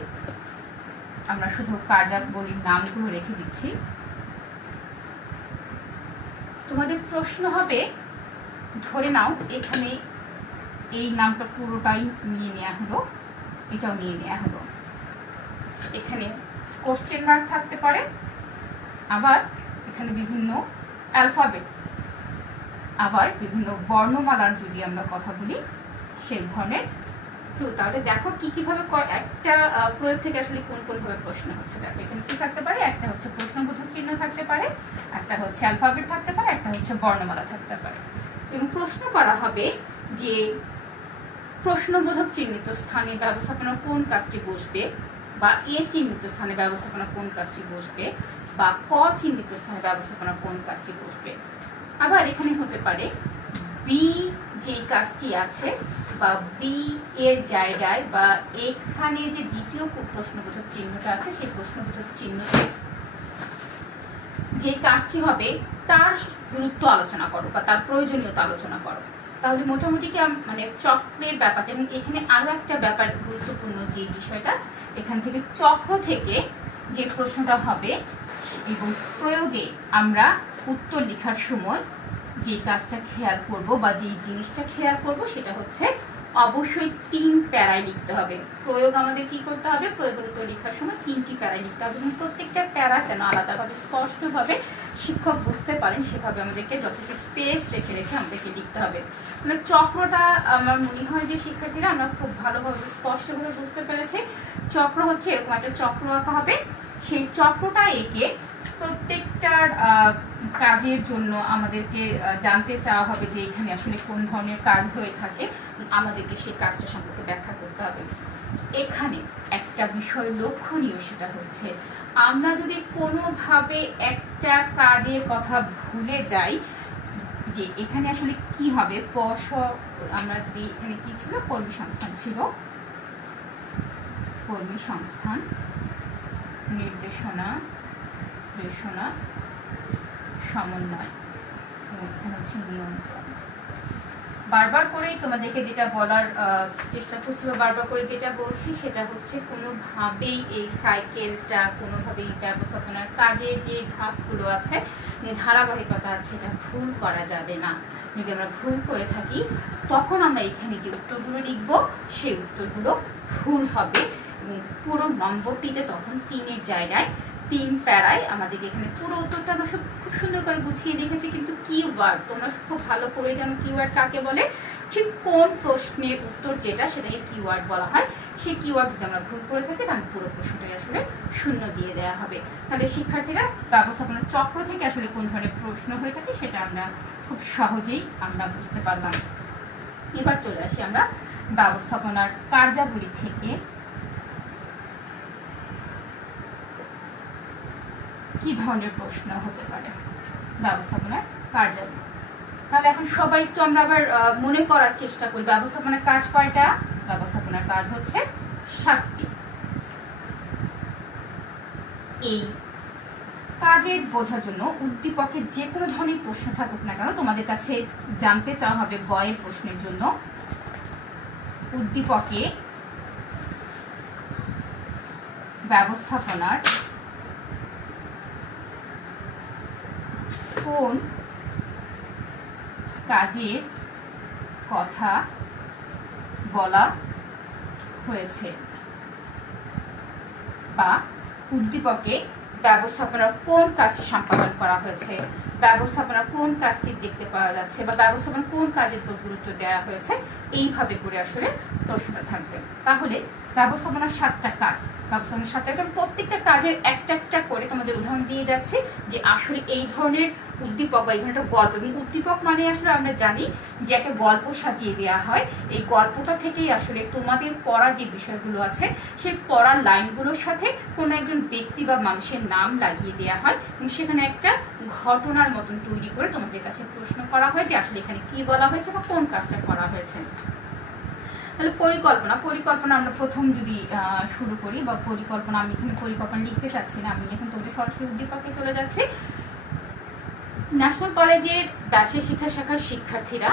আমরা শুধু কার্যাবলীর নামগুলো রেখে দিচ্ছি। তোমাদের প্রশ্ন হবে, ধরে নাও এখানে এই নামটা পুরোটাই নিয়ে নেওয়া হলো, এটাও নিয়ে নেওয়া হলো। এখানে কোশ্চেন মার্ক থাকতে পারে, আবার এখানে বিভিন্ন অ্যালফাবেট, আবার বিভিন্ন বর্ণমালার যদি আমরা কথা বলি সেই ধরনের। তাহলে দেখো কিভাবে একটা প্রয়োগ থেকে আসলে কোন কোন ভাবে প্রশ্ন হচ্ছে। দেখো এখানে কি থাকতে পারে? একটা হচ্ছে প্রশ্নবোধক চিহ্ন থাকতে পারে, একটা হচ্ছে অ্যালফাবেট থাকতে পারে, একটা হচ্ছে বর্ণমালা থাকতে পারে। এবং প্রশ্ন করা হবে যে প্রশ্নবোধক চিহ্নিত স্থানে ব্যবস্থাপনা কোন কাজটি বসবে, বা এ চিহ্নিত স্থানে ব্যবস্থাপনা কোন কাজটি বসবে, বা ক চিহ্নিত স্থানে ব্যবস্থাপনা কোন কাজটি বসবে। আবার এখানে হতে পারে বি যে কাজটি আছে বা বি এর জায়গায় বা এখানে যে দ্বিতীয় প্রশ্নবোধক চিহ্নটা আছে সেই প্রশ্নবোধক চিহ্নতে যে কাজটি হবে তার গুরুত্ব আলোচনা করো বা তার প্রয়োজনীয়তা আলোচনা করো। তাহলে মোটামুটি কি মানে চক্রের ব্যাপারটা। এবং এখানে আরো একটা ব্যাপার গুরুত্বপূর্ণ যে বিষয়টা, এখান থেকে চক্র থেকে যে প্রশ্নটা হবে এবং প্রয়োগে আমরা উত্তর লেখার সময় যে কাজটা খেয়াল করব বা যে জিনিসটা খেয়াল করব সেটা হচ্ছে অবশ্যই 3 প্যারায় লিখতে হবে। প্রয়োগ আমাদের কি করতে হবে? প্রয়োগের উত্তর লেখার সময় 3টি প্যারায় লিখতে হবে এবং প্রত্যেকটা প্যারা যেন আলাদাভাবে স্পষ্টভাবে শিক্ষক বুঝতে পারেন সেভাবে আমাদেরকে যথেষ্ট স্পেস রেখে রেখে আমাদেরকে লিখতে হবে। মানে চক্রটা আমার মনে হয় যে শিক্ষার্থীরা আমরা খুব ভালোভাবে স্পষ্টভাবে বুঝতে পেরেছি। চক্র হচ্ছে এরকম একটা চক্র আঁকা হবে, সেই চক্রটা এঁকে প্রত্যেকটার কাজের জন্য আমাদেরকে জানতে চাওয়া হবে যে এখানে আসলে কোন ধরনের কাজ হয়ে থাকে, আমাদেরকে সেই কাজটা সম্পর্কে ব্যাখ্যা করতে হবে। এখানে একটা বিষয় লক্ষণীয়, সেটা হচ্ছে আমরা যদি কোনোভাবে একটা কাজের কথা ভুলে যাই যে এখানে আসলে কি হবে, আমরা যদি এখানে কি ছিল, কর্মী সংস্থান ছিল, কর্মী সংস্থান, নির্দেশনা, প্রেষণা, সমন্বয় এবং এখানে হচ্ছে নিয়ন্ত্রণ। বারবার করেই তোমাদেরকে যেটা বলার চেষ্টা করছি বা বারবার করে যেটা বলছি সেটা হচ্ছে কোনোভাবেই এই সাইকেলটা, কোনোভাবেই ব্যবস্থাপনার কাজের যে ধাপগুলো আছে, যে ধারাবাহিকতা আছে, এটা ভুল করা যাবে না। যদি আমরা ভুল করে থাকি তখন আমরা এখানে যে উত্তরগুলো লিখবো সেই উত্তরগুলো ভুল হবে এবং পুরো নম্বরটিতে তখন 3-এর জায়গায় 3 প্যারায় আমাদেরকে এখানে পুরো উত্তরটা আমরা সব খুব সুন্দর করে গুছিয়ে লিখেছি, কিন্তু কিওয়ার্ড তোমরা খুব ভালো করে জানো কিওয়ার্ড কাকে বলে। ঠিক কোন প্রশ্নের উত্তর যেটা সেটাকে কিওয়ার্ড বলা হয়, সেই কিওয়ার্ড যদি আমরা ভুল করে থাকি তাহলে পুরো প্রশ্নটাই আসলে শূন্য দিয়ে দেওয়া হবে। তাহলে শিক্ষার্থীরা ব্যবস্থাপনা চক্র থেকে আসলে কোন ধরনের প্রশ্ন হয়ে থাকে সেটা আমরা খুব সহজেই আমরা বুঝতে পারলাম। এবার চলে আসি আমরা ব্যবস্থাপনার কার্যাবলী থেকে কি ধরনের প্রশ্ন হতে পারে ব্যবস্থাপনার কার্যাবলী। তাহলে এখন সবাই একটু আমরা আবার মনে করার চেষ্টা করি, ব্যবস্থাপনার কাজ কয়টা? ব্যবস্থাপনার কাজ হচ্ছে 7টি। এই কাজের বোঝার জন্য উদ্দীপকের যে কোনো ধরনের প্রশ্ন থাকুক না কেন তোমাদের কাছে জানতে চাওয়া হবে বয়ের প্রশ্নের জন্য উদ্দীপকে ব্যবস্থাপনার কোন কাজের কথা বলা হয়েছে, বা উদ্দীপকে ব্যবস্থাপনার কোন কাজটি সম্পাদন করা হয়েছে, ব্যবস্থাপনার কোন কাজটি দেখতে পাওয়া যাচ্ছে, বা ব্যবস্থাপনা কোন কাজের উপর গুরুত্ব দেওয়া হয়েছে, এইভাবে করে আসলে প্রশ্নটা থাকবে। তাহলে ব্যবস্থাপনার 7টা কাজ, ব্যবস্থাপনার 7টা কাজ, প্রত্যেকটা কাজের একটা একটা করে তোমাদের উদাহরণ দিয়ে যাচ্ছে যে আসলে এই ধরনের উদ্দীপক বা এই ধরনের গল্প, এবং উদ্দীপক মানে আসলে আমরা জানি যে একটা গল্প সাজিয়ে দেওয়া হয়, এই গল্পটা থেকেই আসলে তোমাদের পড়ার যে বিষয়গুলো আছে সেই পড়ার লাইনগুলোর সাথে কোনো একজন ব্যক্তি বা মানুষের নাম লাগিয়ে দেওয়া হয় এবং সেখানে একটা ঘটনার মতন তৈরি করে তোমাদের কাছে প্রশ্ন করা হয় যে আসলে এখানে কি বলা হয়েছে বা কোন কাজটা করা হয়েছে। তাহলে পরিকল্পনা আমরা প্রথম যদি শুরু করি, বা পরিকল্পনা, আমি এখানে পরিকল্পনা লিখতে চাচ্ছি না, আমি এখন তোমাদের সরাসরি উদ্দীপকে চলে যাচ্ছি। ন্যাশনাল কলেজের ব্যবসায় শিক্ষা শাখার শিক্ষার্থীরা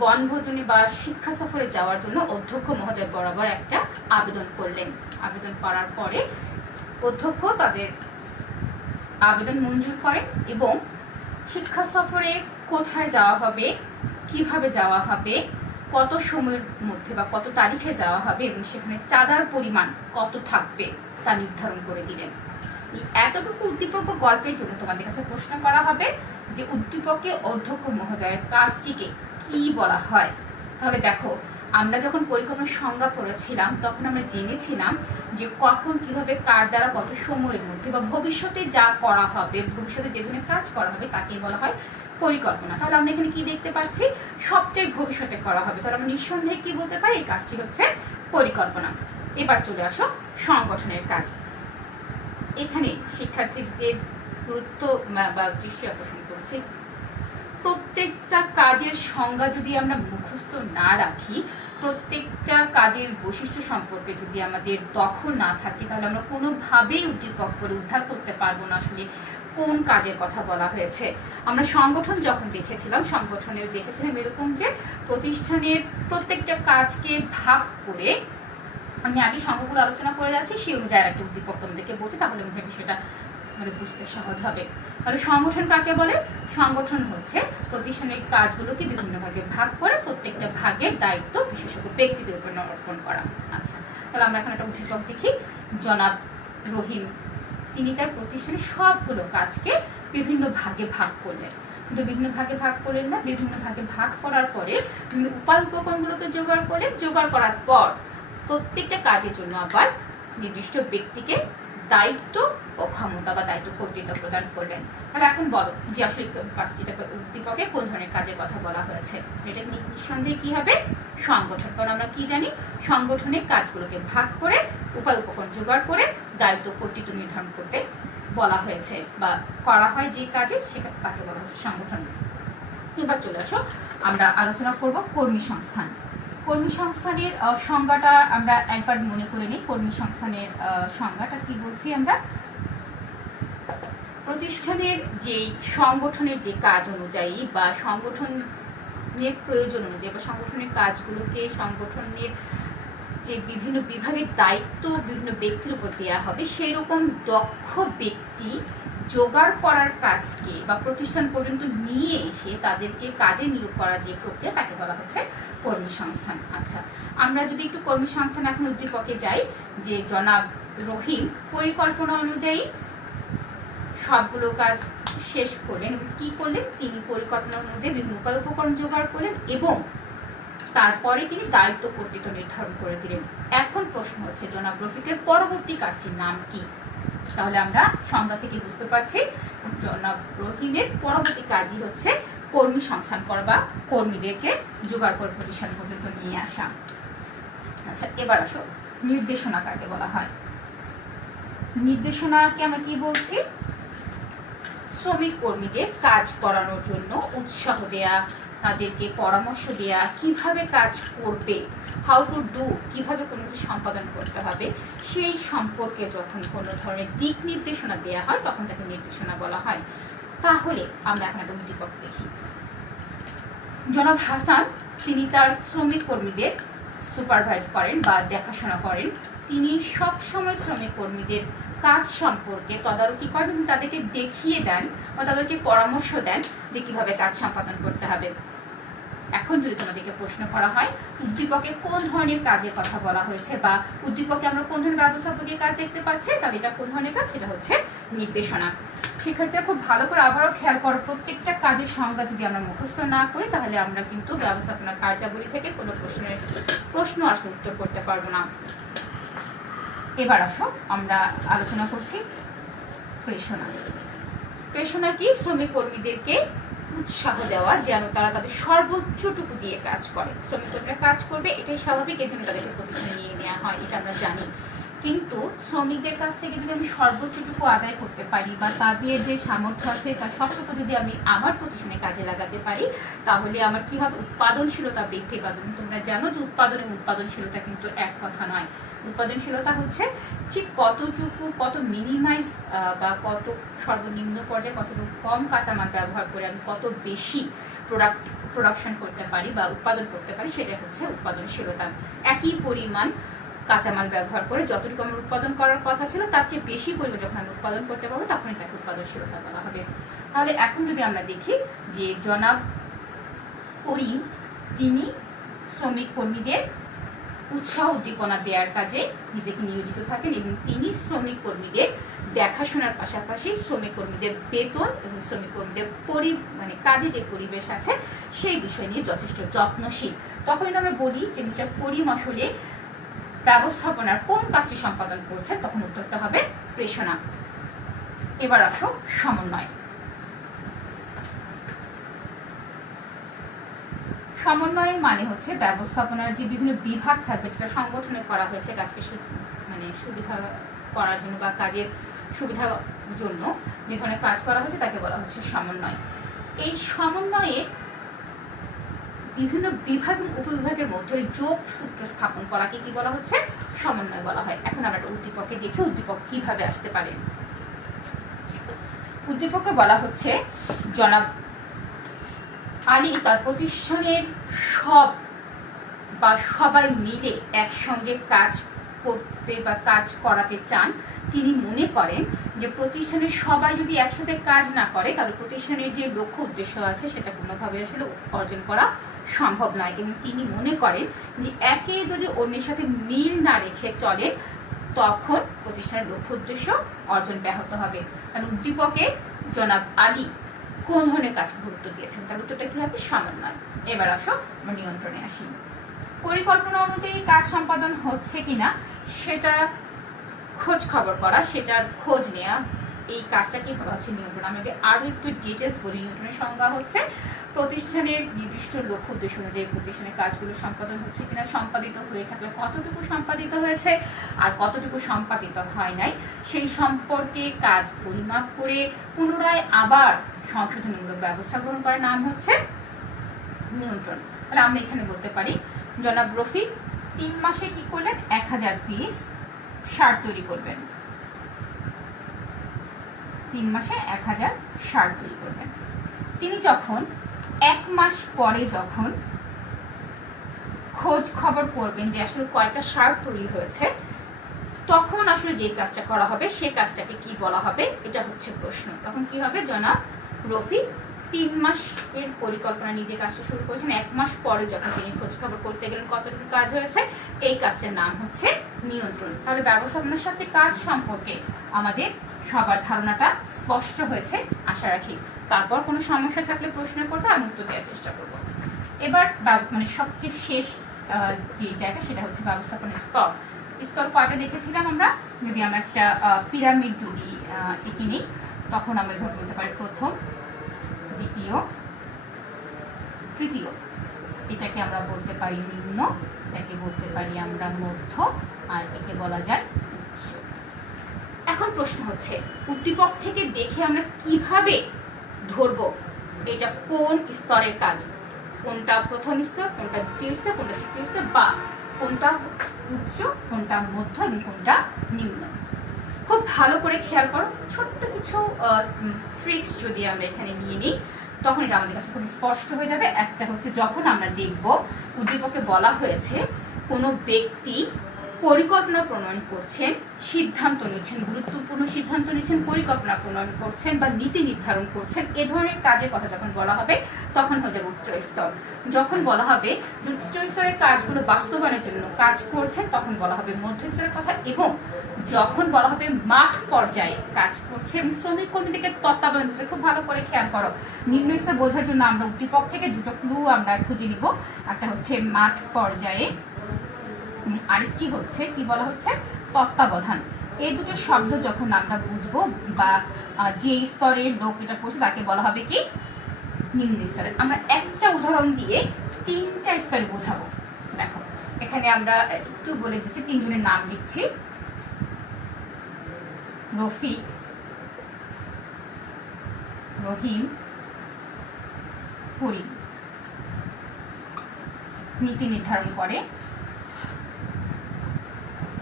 বনভোজনে বা শিক্ষা সফরে যাওয়ার জন্য অধ্যক্ষ মহোদয় বরাবর একটা আবেদন করলেন। আবেদন করার পরে অধ্যক্ষ তাদের আবেদন মঞ্জুর করেন এবং শিক্ষা সফরে কোথায় যাওয়া হবে, কিভাবে যাওয়া হবে, কত সময়ের মধ্যে বা কত তারিখে যাওয়া হবে এবং সেখানে চাঁদার পরিমাণ কত থাকবে তা নির্ধারণ করে দিলেন। এতটুকু উদ্দীপক গল্পের জন্য তোমাদের কাছে প্রশ্ন করা হবে যে উদ্দীপকে অধ্যক্ষ মহোদয়ের কাজটিকে কি বলা হয়। তাহলে দেখো, আমরা যখন পরিকল্পনার সংজ্ঞা পড়েছিলাম তখন আমরা জেনেছিলাম যে কখন, কিভাবে, কার দ্বারা, কত সময়ের মধ্যে, বা ভবিষ্যতে যা করা হবে, ভবিষ্যতে যে ধরনের কাজ করা হবে তাকে বলা হয় পরিকল্পনা। তাহলে আমরা এখানে কি দেখতে পাচ্ছি, সবটাই ভবিষ্যতে করা হবে, তাহলে আমরা নিঃসন্দেহে কি বলতে পারি, এই কাজটি হচ্ছে পরিকল্পনা। এবার চলে আসো সংগঠনের কাজ। এখানে শিক্ষার্থীদের গুরুত্ব বা দৃষ্টি আকর্ষণ করছি, প্রত্যেকটা কাজের সংজ্ঞা যদি আমরা মুখস্থ না রাখি, প্রত্যেকটা কাজের বৈশিষ্ট্য সম্পর্কে যদি আমাদের দখল না থাকে, তাহলে আমরা কোনোভাবেই উদ্দীপক করে উদ্ধার করতে পারবো না আসলে কোন কাজের কথা বলা হয়েছে। আমরা সংগঠন যখন দেখেছিলাম, সংগঠনের দেখেছিলাম এরকম যে প্রতিষ্ঠানের প্রত্যেকটা কাজকে ভাগ করে, আমি আগে সংজ্ঞাগুলো আলোচনা করে যাচ্ছি, সেই অনুযায়ী একটা উদ্দীপক তোমাদেরকে বলছি, তাহলে মনে হয় বিষয়টা আমাদের বুঝতে সহজ হবে। তাহলে সংগঠন কাকে বলে? সংগঠন হচ্ছে প্রতিষ্ঠানের কাজগুলোকে বিভিন্ন ভাগে ভাগ করে প্রত্যেকটা ভাগের দায়িত্ব বিশেষজ্ঞ ব্যক্তিদের উপর অর্পণ করা। আচ্ছা, তাহলে আমরা এখন একটা উদ্দীপক দেখি। জনাব রহিম তিনি তার প্রতিষ্ঠানের সবগুলো কাজকে বিভিন্ন ভাগে ভাগ করলেন, কিন্তু বিভিন্ন ভাগে ভাগ করলেন না, বিভিন্ন ভাগে ভাগ করার পরে বিভিন্ন উপায় উপকরণগুলোকে জোগাড় করলেন। জোগাড় করার পর প্রত্যেকটা কাজের জন্য আবার নির্দিষ্ট ব্যক্তিকে দায়িত্ব ও ক্ষমতা বা দায়িত্ব কর্তৃত্ব প্রদান করলেন। তাহলে এখন বলো যে আসলে কাজটিতে উদ্দীপকে কোন ধরনের কাজের কথা বলা হয়েছে। এটা নিঃসন্দেহে কি হবে? সংগঠন। কারণ আমরা কি জানি, সংগঠনের কাজগুলোকে ভাগ করে উপায় উপকরণ জোগাড় করে দায়িত্ব কর্তৃত্ব নির্ধারণ করতে বলা হয়েছে বা করা হয় যে কাজে, সেটা তাকে বলা হচ্ছে সংগঠন। এবার চলে আসো, আমরা আলোচনা করব কর্মী সংস্থান। কর্মী সংস্থানের সংজ্ঞাটা আমরা একবার মনে করে নিই। কর্মী সংস্থানের সংজ্ঞাটা কি বলছি আমরা, প্রতিষ্ঠানের যে সংগঠনের যে কাজ অনুযায়ী বা সংগঠনের প্রয়োজন অনুযায়ী বা সংগঠনের কাজগুলোকে সংগঠনের যে বিভিন্ন বিভাগের দায়িত্ব বিভিন্ন ব্যক্তির উপর দেওয়া হবে, সেই রকম দক্ষ ব্যক্তি জোগাড় করার কাজকে বা প্রতিষ্ঠান পর্যন্ত নিয়ে এসে তাদেরকে কাজে নিয়োগ করা যে প্রক্রিয়া, তাকে বলা হচ্ছে কর্মী সংস্থান। আচ্ছা, আমরা যদি একটু কর্মী সংস্থান এখন উদ্দীপকে যাই, যে জনাব রহিম পরিকল্পনা অনুযায়ী সবগুলো কাজ শেষ করলেন। কি করলেন? তিনি পরিকল্পনা অনুযায়ী বিভিন্ন উপায় উপকরণ জোগাড় করলেন এবং তারপরে তিনি দায়িত্ব কর্তৃত্ব নির্ধারণ করে দিলেন। এখন প্রশ্ন হচ্ছে জনাব রফিকের পরবর্তী কাজটির নাম কি? তাহলে আমরা সংজ্ঞা থেকে বুঝতে পারছি জনাব রহিমের পরবর্তী কাজই হচ্ছে কর্মী সংস্থান করা বা কর্মীদেরকে জোগাড় করে প্রতিষ্ঠান পর্যন্ত নিয়ে আসা। আচ্ছা, এবার আসো নির্দেশনা কাকে বলা হয়? নির্দেশনাকে আমরা কি বলছি? শ্রমিক কর্মীদের কাজ করানোর জন্য উৎসাহ দেয়া, তাদেরকে পরামর্শ দেয়া, কিভাবে কাজ করবে, হাউ টু ডু, কিভাবে কোনো কিছু সম্পাদন করতে হবে, সেই সম্পর্কে যখন কোনো ধরনের দিক নির্দেশনা দেয়া হয় তখন তাকে নির্দেশনা বলা হয়। তাহলে আমরা এখন একটা উদ্দীপক দেখি। জনাব হাসান তিনি তার শ্রমিক কর্মীদের সুপারভাইজ করেন বা দেখাশোনা করেন। তিনি সব সময় শ্রমিক কর্মীদের কাজ সম্পর্কে তদারকি করেন এবং তাদেরকে দেখিয়ে দেন বা তাদেরকে পরামর্শ দেন যে কিভাবে কাজ সম্পাদন করতে হবে। এখন যদি তোমাদেরকে প্রশ্ন করা হয় উদ্দীপকে কোন ধরনের কাজের কথা বলা হয়েছে বা উদ্দীপকে আমরা কোন ধরনের ব্যবস্থাপকের কাজ দেখতে পাচ্ছি, তাহলে এটা কোন ধরনের কাজ? সেটা হচ্ছে নির্দেশনা। শিক্ষার্থীরা খুব ভালো করে আবারও খেয়াল করো, প্রত্যেকটা কাজের সংজ্ঞা যদি আমরা মুখস্থ না করি তাহলে আমরা কিন্তু ব্যবস্থাপনা কার্যাবলী থেকে কোনো প্রশ্ন আসলে উত্তর করতে পারবো না। এবার আসো আমরা আলোচনা করছি প্রেষণা। প্রেষণা কি? শ্রমিক কর্মীদেরকে উৎসাহ দেওয়া যেন তারা তাদের সর্বোচ্চটুকু দিয়ে কাজ করে। শ্রমিক কর্মীরা কাজ করবে এটাই স্বাভাবিক, এই জন্য তাদেরকে প্রতিষ্ঠানে নিয়ে নেওয়া হয়, এটা আমরা জানি। কিন্তু শ্রমিকদের কাছ থেকে যদি আমি সর্বোচ্চটুকু আদায় করতে পারি বা তাদের যে সামর্থ্য আছে তার সবটুকু যদি আমি আমার প্রতিষ্ঠানে কাজে লাগাতে পারি তাহলে আমার কি হবে? উৎপাদনশীলতা বৃদ্ধি পাবে। তোমরা জানো যে উৎপাদন এবং উৎপাদনশীলতা কিন্তু এক কথা নয়। উৎপাদনশীলতা হচ্ছে ঠিক কতটুকু, কত মিনিমাইজ বা কত সর্বনিম্ন পর্যায়ে কতটুকু কম কাঁচামাল ব্যবহার করে আমি কত বেশি প্রোডাকশন করতে পারি বা উৎপাদন করতে পারি, সেটা হচ্ছে উৎপাদনশীলতা। একই পরিমাণ কাঁচামাল ব্যবহার করে যতটুকু আমার উৎপাদন করার কথা ছিল তার চেয়ে বেশি পরিমাণ যখন আমি উৎপাদন করতে পারবো তখনই তাকে উৎপাদনশীলতা বলা হবে। তাহলে এখন যদি আমরা দেখি যে জনাব করিম তিনি শ্রমিক কর্মীদের উৎসাহ উদ্দীপনা দেওয়ার কাজে নিজেকে নিয়োজিত থাকেন এবং তিনি শ্রমিক কর্মীদের দেখাশোনার পাশাপাশি শ্রমিক কর্মীদের বেতন এবং শ্রমিক কর্মীদের কাজে যে পরিবেশ আছে সেই বিষয় নিয়ে যথেষ্ট যত্নশীল। তখন আমরা বলি যে মিস্টার করিম আসলে ব্যবস্থাপনার কোন কাজটি সম্পাদন করছে, তখন উত্তরটা হবে প্রেষণা। এবার আসো সমন্বয়। সমন্বয়ের মানে হচ্ছে ব্যবস্থাপনার যে বিভিন্ন বিভাগ থাকবে যেটা সংগঠনে করা হয়েছে কাজকে সুবিধা করার জন্য বা কাজের সুবিধার জন্য যে ধরনের কাজ করা হয়েছে তাকে বলা হচ্ছে সমন্বয়। এই সমন্বয়ে বিভিন্ন বিভাগ এবং উপবিভাগের মধ্যে যোগ সূত্র স্থাপন করাকে কি বলা হচ্ছে? সমন্বয় বলা হয়। এখন আমরা একটা উদ্দীপকে দেখি উদ্দীপক কিভাবে আসতে পারে। উদ্দীপকে বলা হচ্ছে জনাব আলী তার প্রতিষ্ঠানের সবাই মিলে একসঙ্গে কাজ করতে বা কাজ করাতে চান। তিনি মনে করেন যে প্রতিষ্ঠানের সবাই যদি একসাথে কাজ না করে তাহলে প্রতিষ্ঠানের যে লক্ষ্য উদ্দেশ্য আছে সেটা কোনোভাবে আসলে অর্জন করা সম্ভব নয় এবং তিনি মনে করেন যে একে যদি অন্যের সাথে মিল না রেখে চলে তখন প্রতিষ্ঠানের লক্ষ্য উদ্দেশ্য অর্জন ব্যাহত হবে। কারণ উদ্দীপকে জনাব আলী কোন ধরনের কাজকে গুরুত্ব দিয়েছেন, তার উত্তরটা কি হবে? সমন্বয়। এবার আসো আমরা নিয়ন্ত্রণে আসি। পরিকল্পনা অনুযায়ী কাজ সম্পাদন হচ্ছে কিনা সেটা খোঁজ খবর করা, সেটার খোঁজ নেওয়া, এই কাজটা কি বলা হচ্ছে নিয়ন্ত্রণ। আমাকে আরো একটু ডিটেলস বলি। নিয়ন্ত্রণের সংজ্ঞা হচ্ছে প্রতিষ্ঠানের নির্দিষ্ট লক্ষ্য উদ্দেশ্য অনুযায়ী প্রতিষ্ঠানের কাজগুলো সম্পাদন হচ্ছে কিনা, সম্পাদিত হয়ে থাকলে কতটুকু সম্পাদিত হয়েছে আর কতটুকু সম্পাদিত হয় নাই সেই সম্পর্কে কাজ পরিমাপ করে পুনরায় আবার সংশোধনমূলক ব্যবস্থা গ্রহণ করার নাম হচ্ছে নিয়ন্ত্রণ। তাহলে আমরা এখানে বলতে পারি জনাব রফিক 3 মাসে কি করলেন? 1000 পিস শার্ট তৈরি করবেন। 3 মাসে 1000 শার্ট তৈরি করবেন। তিনি যখন 1 মাস পরে যখন খোঁজ খবর করবেন যে আসলে কয়টা শার্ট তৈরি হয়েছে তখন আসলে যে কাজটা করা হবে সে কাজটাকে কি বলা হবে, এটা হচ্ছে প্রশ্ন। তখন কি হবে? জনাব রফিক 3 মাস এর পরিকল্পনা নিজে কাজটা শুরু করেছেন। 1 মাস পরে যখন তিনি খোঁজ খবর করতে গেলেন কতটুকু কাজ হয়েছে, এই কাজটার নাম হচ্ছে নিয়ন্ত্রণ। তাহলে ব্যবস্থাপনার সাথে কাজ সম্পর্কে আমাদের সবার ধারণাটা স্পষ্ট হয়েছে আশা রাখি। তারপর কোনো সমস্যা থাকলে প্রশ্ন করতে আমি উত্তর দেওয়ার চেষ্টা করব। এবার মানে সবচেয়ে শেষ যে জায়গা সেটা হচ্ছে ব্যবস্থাপনার স্তর। স্তর কয়টা দেখেছিলাম আমরা? যদি আমরা একটা পিরামিড যদি এঁকে নিই তখন আমরা বলতে পারি প্রথম, দ্বিতীয়, তৃতীয়। এটাকে আমরা বলতে পারি নিম্ন, এটাকে বলতে পারি আমরা মধ্য, আর একে বলা যায় উচ্চ। এখন প্রশ্ন হচ্ছে উদ্দীপক থেকে দেখে আমরা কিভাবে ধরবো এটা কোন স্তরের কাজ, কোনটা প্রথম স্তর, কোনটা দ্বিতীয় স্তর, কোনটা তৃতীয় স্তর, বা কোনটা উচ্চ, কোনটা মধ্য এবং কোনটা নিম্ন। খুব ভালো করে খেয়াল করো, ছোট্ট কিছু ট্রিক্স যদি আমরা এখানে নিয়ে নিই তখন এটা আমাদের কাছে খুব স্পষ্ট হয়ে যাবে। একটা হচ্ছে যখন আমরা দেখব উদ্দীপকে বলা হয়েছে কোনো ব্যক্তি পরিকল্পনা প্রণয়ন করছেন, সিদ্ধান্ত নিচ্ছেন, গুরুত্বপূর্ণ সিদ্ধান্ত নিচ্ছেন, পরিকল্পনা প্রণয়ন করছেন বা নীতি নির্ধারণ করছেন, এ ধরনের কাজের কথা যখন বলা হবে তখন হয়ে যাবে উচ্চ স্তর। যখন বলা হবে যে উচ্চ স্তরের কাজগুলো বাস্তবায়নের জন্য কাজ করছেন তখন বলা হবে মধ্য স্তরের কথা। এবং যখন বলা হবে মাঠ পর্যায়ে কাজ করছে এবং শ্রমিক কর্মীদেরকে তত্ত্বাবধান করছে, খুব ভালো করে খেয়াল করো। নিম্ন স্তর বোঝার জন্য আমরা উদ্দীপক থেকে দুটো ক্লু আমরা খুঁজে নিব। একটা হচ্ছে মাঠ পর্যায়ে, আরেকটি হচ্ছে কি বলা হচ্ছে তত্ত্বাবধান। এই দুটো শব্দ যখন আমরা বুঝবো বা যে স্তরের লোক এটা করছে তাকে বলা হবে কি নিম্ন স্তরের। আমরা একটা উদাহরণ দিয়ে 3টা স্তরে বোঝাবো। দেখো এখানে আমরা একটু বলে দিচ্ছি, 3 জনের নাম লিখছি। রফিক, রহিম, করিম। নীতি নির্ধারণ করে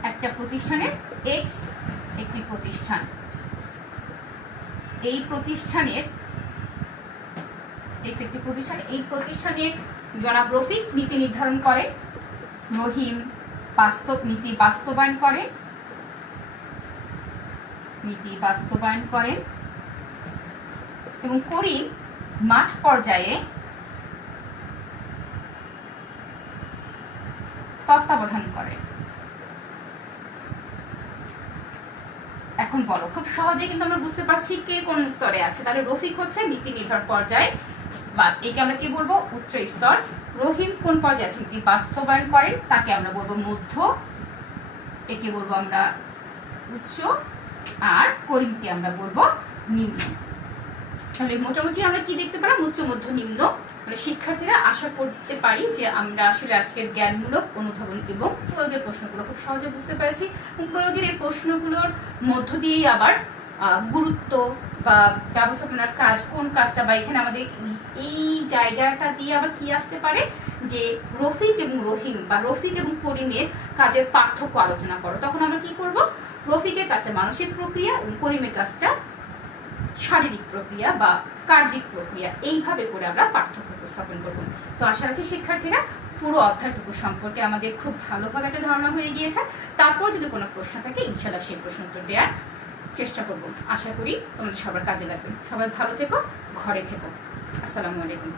একটা প্রতিষ্ঠানের এক্স একটি প্রতিষ্ঠান, এই প্রতিষ্ঠানের এক্স একটি প্রতিষ্ঠান, এই প্রতিষ্ঠানের জনাব রফিক নীতি নির্ধারণ করে, রহিম নীতি বাস্তবায়ন করে, নীতি বাস্তবায়ন করে, এবং করিম মাঠ পর্যায়ে তত্ত্বাবধান করে। এখন বলো, খুব সহজে কিন্তু আমরা বুঝতে পারছি কে কোন স্তরে আছে। তাহলে রফিক হচ্ছে নীতি নির্ধারণ পর্যায়ে, বা একে আমরা কি বলবো উচ্চ স্তর। রহিম কোন পর্যায়ে আছে? নীতি বাস্তবায়ন করেন, তাকে আমরা বলবো মধ্য, একে বলবো আমরা উচ্চ, আর করিমকে আমরা বলবো নিম্ন। তাহলে মোটামুটি আমরা কি দেখতে পেলাম? উচ্চ, মধ্য, নিম্ন। মানে শিক্ষার্থীরা আশা করতে পারি যে আমরা আসলে আজকের জ্ঞানমূলক, অনুধাবন এবং প্রয়োগের প্রশ্নগুলো খুব সহজে বুঝতে পেরেছি। এবং প্রয়োগের এই প্রশ্নগুলোর মধ্য দিয়েই আবার গুরুত্ব বা ব্যবস্থাপনার কাজ, কোন কাজটা, বা এখানে আমাদের এই জায়গাটা দিয়ে আবার কি আসতে পারে যে রফিক এবং রহিম বা রফিক এবং করিমের কাজের পার্থক্য আলোচনা করো। তখন আমরা কি করব? রফিকের কাজটা মানসিক প্রক্রিয়া এবং করিমের কাজটা শারীরিক প্রক্রিয়া বা কার্যিক প্রক্রিয়া, এইভাবে করে আমরা পার্থক্য উপস্থাপন করব। তো আশা রাখি শিক্ষার্থীরা পুরো অধ্যায়টুকু সম্পর্কে আমাদের খুব ভালোভাবে একটা ধারণা হয়ে গিয়েছে। তারপর যদি কোনো প্রশ্ন থাকে ইনশাআল্লাহ সেই প্রশ্ন উত্তর দেওয়ার চেষ্টা করব। আশা করি তোমাদের সবার কাজে লাগবে। সবাই ভালো থেকো, ঘরে থেকো। আসসালামু আলাইকুম।